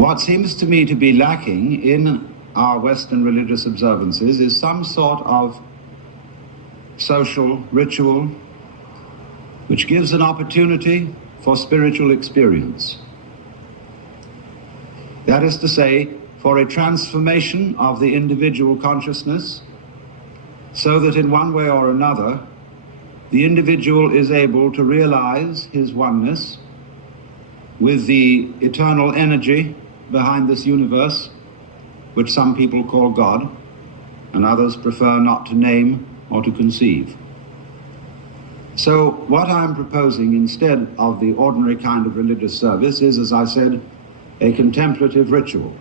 What seems to me to be lacking in our Western religious observances is some sort of social ritual which gives an opportunity for spiritual experience. That is to say, for a transformation of the individual consciousness, so that in one way or another, the individual is able to realize his oneness with the eternal energy behind this universe, which some people call God, and others prefer not to name or to conceive. So what I'm proposing instead of the ordinary kind of religious service is, as I said, a contemplative ritual.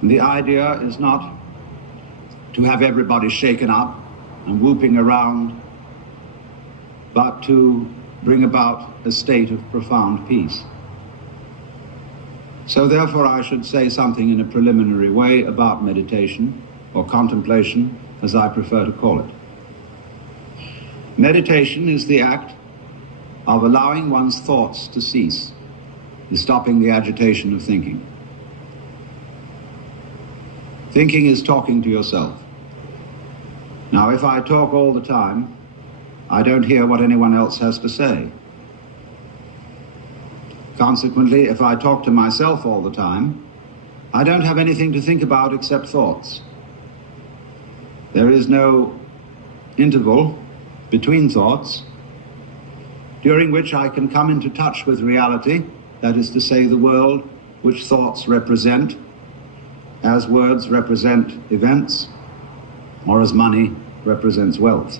And the idea is not to have everybody shaken up and whooping around, but to bring about a state of profound peace. So therefore I should say something in a preliminary way about meditation, or contemplation, as I prefer to call it. Meditation is the act of allowing one's thoughts to cease, is stopping the agitation of thinking. Thinking is talking to yourself. Now, if I talk all the time, I don't hear what anyone else has to say. Consequently, if I talk to myself all the time, I don't have anything to think about except thoughts. There is no interval between thoughts during which I can come into touch with reality, that is to say, the world which thoughts represent, as words represent events, or as money represents wealth.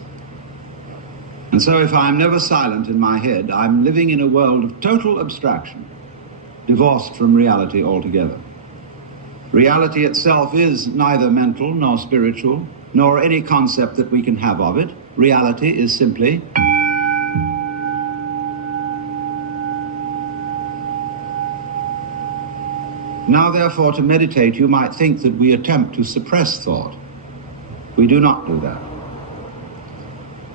And so if I'm never silent in my head, I'm living in a world of total abstraction, divorced from reality altogether. Reality itself is neither mental nor spiritual, nor any concept that we can have of it. Reality is simply Now, therefore, to meditate, you might think that we attempt to suppress thought. We do not do that.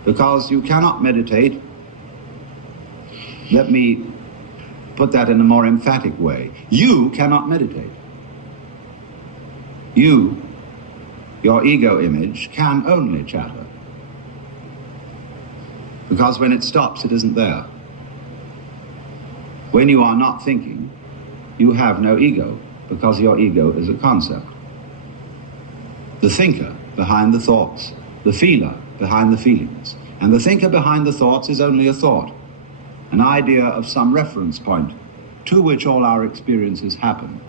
Because you cannot meditate. Let me put that in a more emphatic way. You cannot meditate. You, your ego image, can only chatter. Because when it stops, it isn't there. When you are not thinking, you have no ego, because your ego is a concept. The thinker behind the thoughts, the feeler behind the feelings, and the thinker behind the thoughts is only a thought, an idea of some reference point to which all our experiences happen.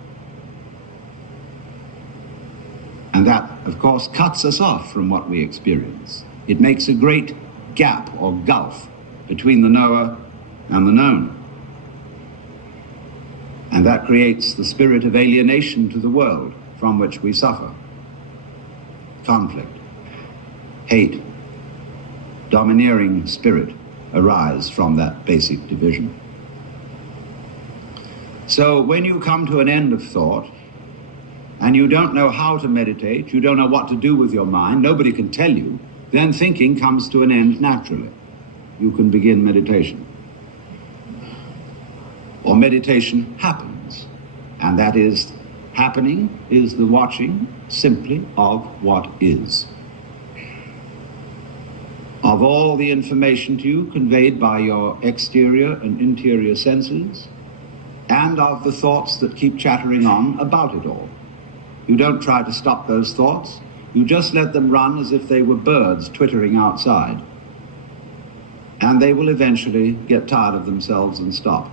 And that, of course, cuts us off from what we experience. It makes a great gap or gulf between the knower and the known. And that creates the spirit of alienation to the world from which we suffer. Conflict, hate, domineering spirit arise from that basic division. So when you come to an end of thought, and you don't know how to meditate, you don't know what to do with your mind, nobody can tell you, then thinking comes to an end naturally. You can begin meditation. Or meditation happens. And that is, happening is the watching simply of what is. Of all the information to you conveyed by your exterior and interior senses, and of the thoughts that keep chattering on about it all. You don't try to stop those thoughts. You just let them run as if they were birds twittering outside. And they will eventually get tired of themselves and stop.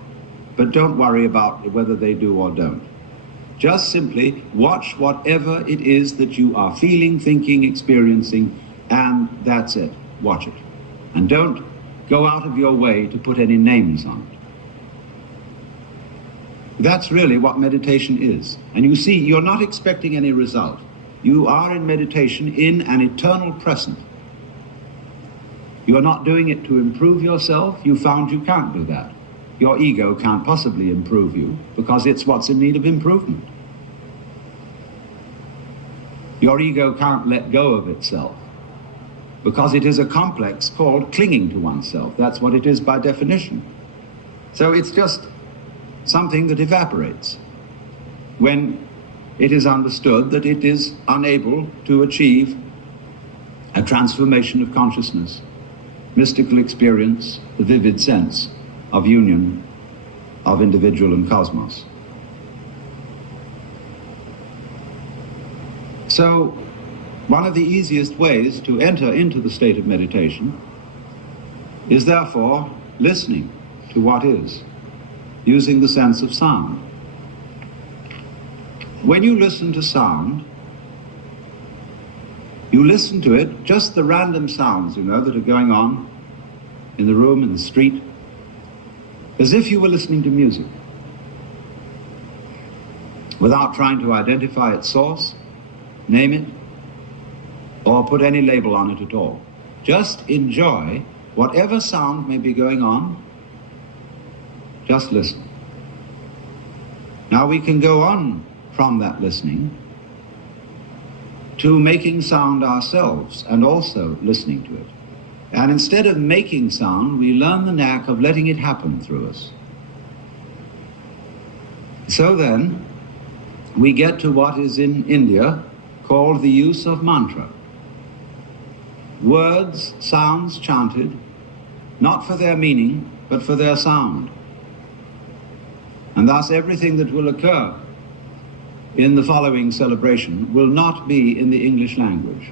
But don't worry about whether they do or don't. Just simply watch whatever it is that you are feeling, thinking, experiencing, and that's it. Watch it. And don't go out of your way to put any names on it. That's really what meditation is. And you see, you're not expecting any result. You are in meditation in an eternal present. You are not doing it to improve yourself. You found you can't do that. Your ego can't possibly improve you because it's what's in need of improvement. Your ego can't let go of itself because it is a complex called clinging to oneself. That's what it is by definition. So it's just something that evaporates. when it is understood that it is unable to achieve a transformation of consciousness, mystical experience, the vivid sense of union of individual and cosmos. So, one of the easiest ways to enter into the state of meditation is therefore listening to what is, using the sense of sound. When you listen to sound, you listen to it, just the random sounds, that are going on in the room, in the street, as if you were listening to music, without trying to identify its source, name it, or put any label on it at all. Just enjoy whatever sound may be going on, just listen. Now we can go on from that listening to making sound ourselves and also listening to it. And instead of making sound, we learn the knack of letting it happen through us. So then, we get to what is in India called the use of mantra. Words, sounds chanted, not for their meaning, but for their sound. And thus everything that will occur in the following celebration will not be in the English language.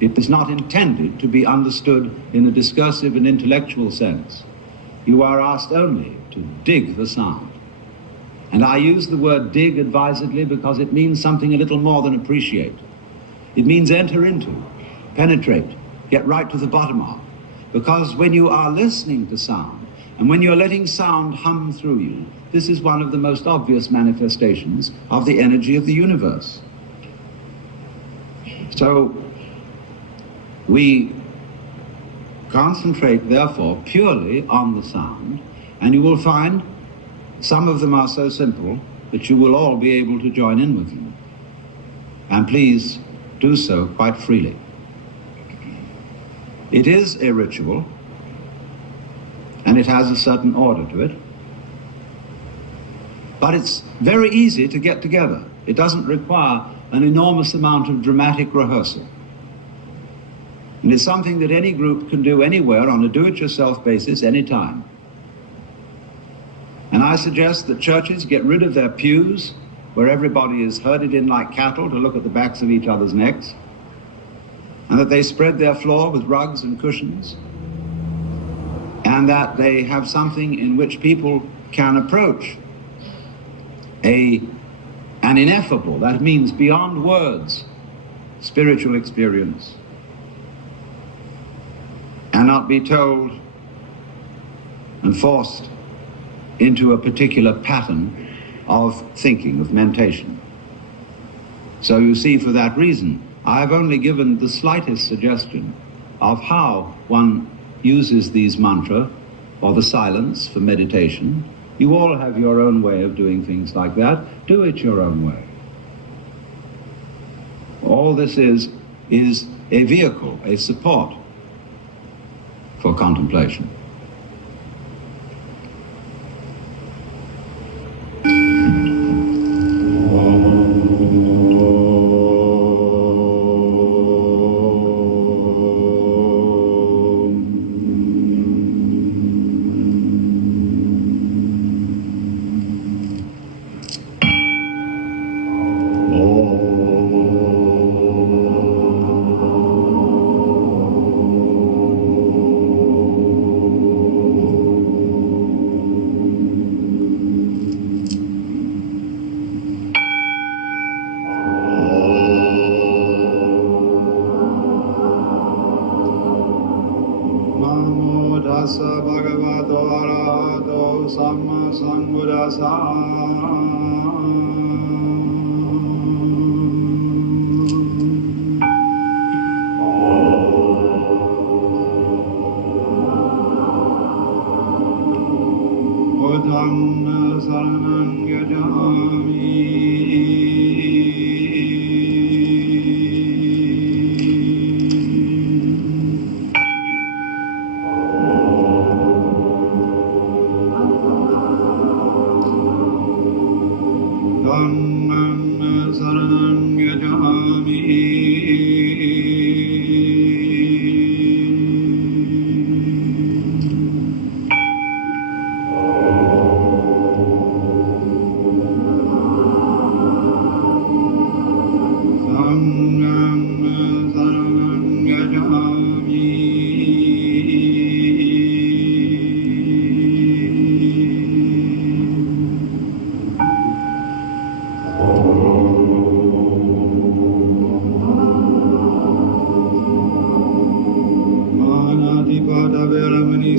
It is not intended to be understood in a discursive and intellectual sense. You are asked only to dig the sound. And I use the word dig advisedly because it means something a little more than appreciate. It means enter into, penetrate, get right to the bottom of. Because when you are listening to sound, and when you're letting sound hum through you, this is one of the most obvious manifestations of the energy of the universe. So, we concentrate, therefore, purely on the sound, and you will find some of them are so simple that you will all be able to join in with them. And please do so quite freely. It is a ritual, and it has a certain order to it, but it's very easy to get together. It doesn't require an enormous amount of dramatic rehearsal. And it's something that any group can do anywhere on a do-it-yourself basis anytime. And I suggest that churches get rid of their pews, where everybody is herded in like cattle to look at the backs of each other's necks, and that they spread their floor with rugs and cushions, and that they have something in which people can approach an ineffable, that means beyond words, spiritual experience, and not be told and forced into a particular pattern of thinking, of mentation. So you see, for that reason, I've only given the slightest suggestion of how one uses these mantra or the silence for meditation. You all have your own way of doing things like that. Do it your own way. All this is a vehicle, a support for contemplation.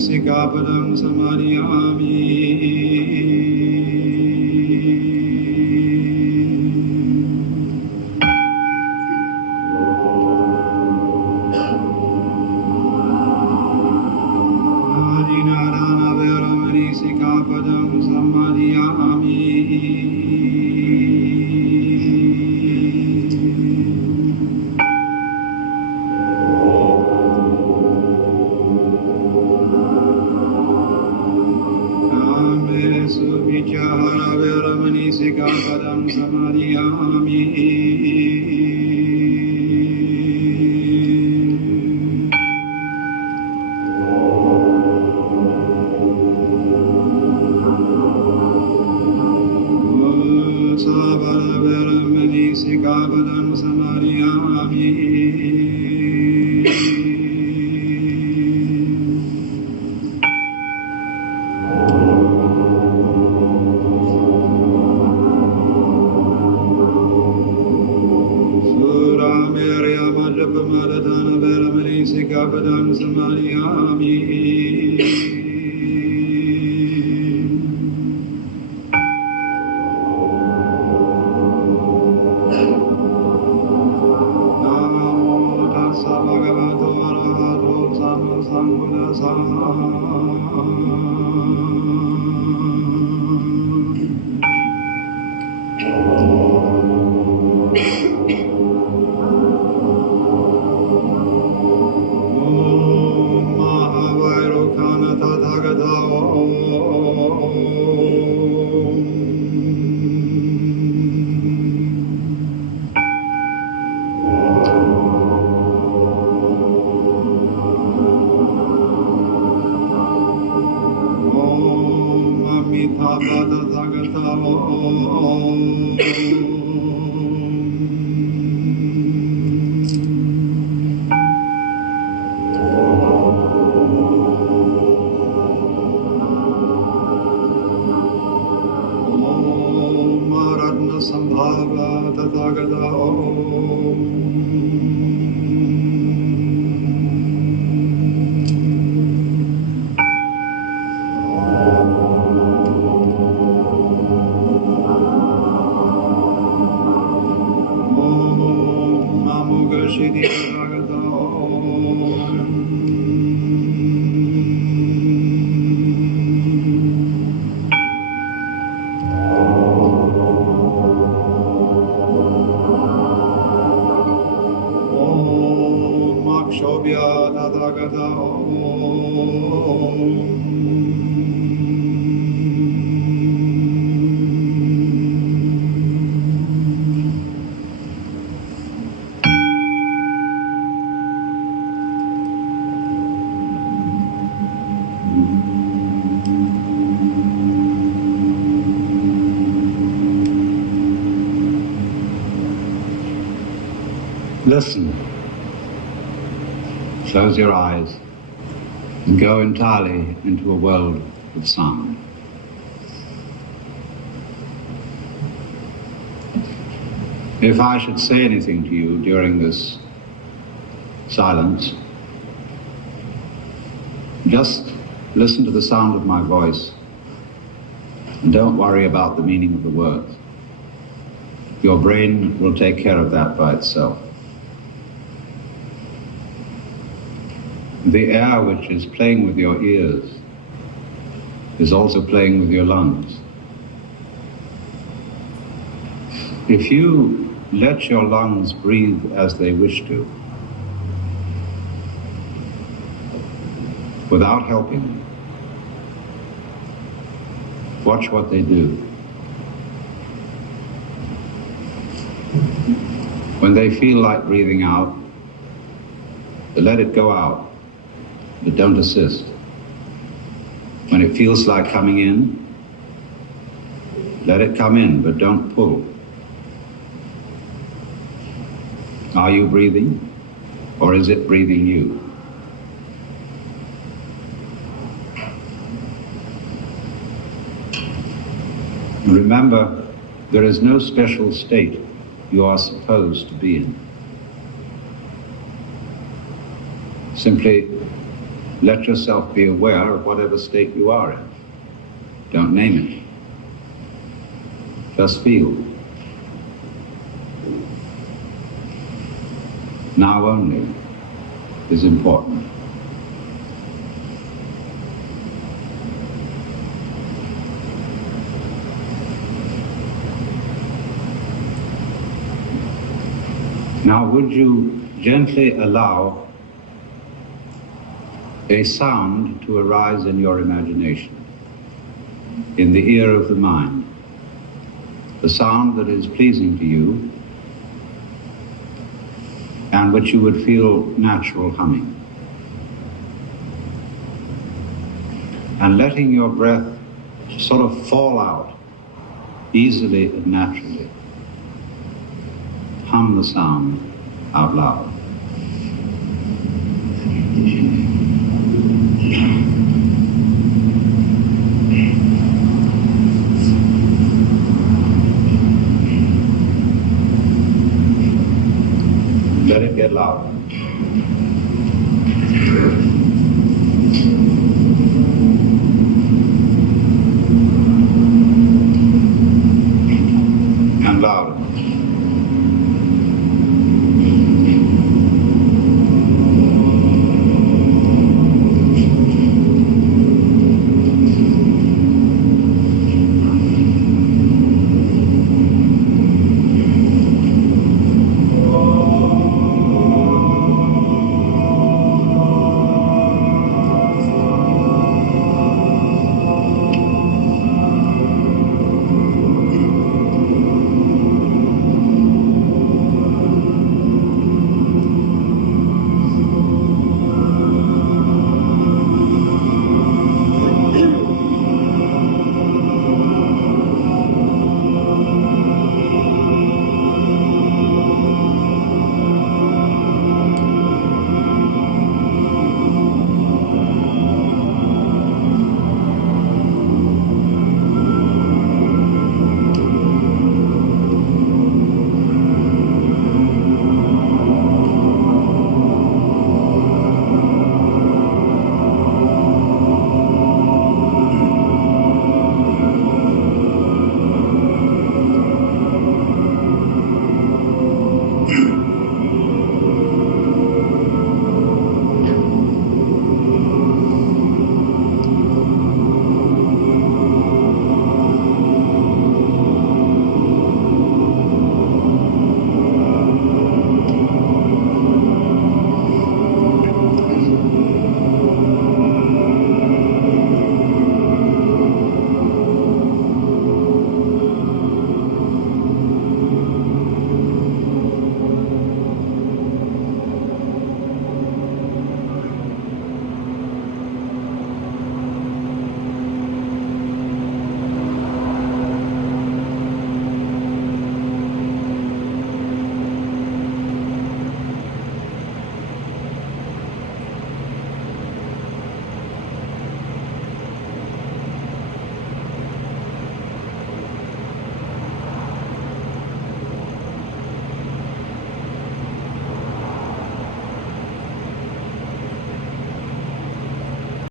Sikapadam Listen. Close your eyes and go entirely into a world of sound. If I should say anything to you during this silence, just listen to the sound of my voice and don't worry about the meaning of the words. Your brain will take care of that by itself. The air which is playing with your ears is also playing with your lungs. If you let your lungs breathe as they wish to, without helping, watch what they do. When they feel like breathing out, let it go out, but don't assist. When it feels like coming in, let it come in, but don't pull. Are you breathing, or is it breathing you? Remember, there is no special state you are supposed to be in. Simply let yourself be aware of whatever state you are in. Don't name it. Just feel. Now only is important. Now, would you gently allow a sound to arise in your imagination, in the ear of the mind, a sound that is pleasing to you and which you would feel natural humming. And letting your breath sort of fall out easily and naturally. Hum the sound out loud. Let it get louder. And louder.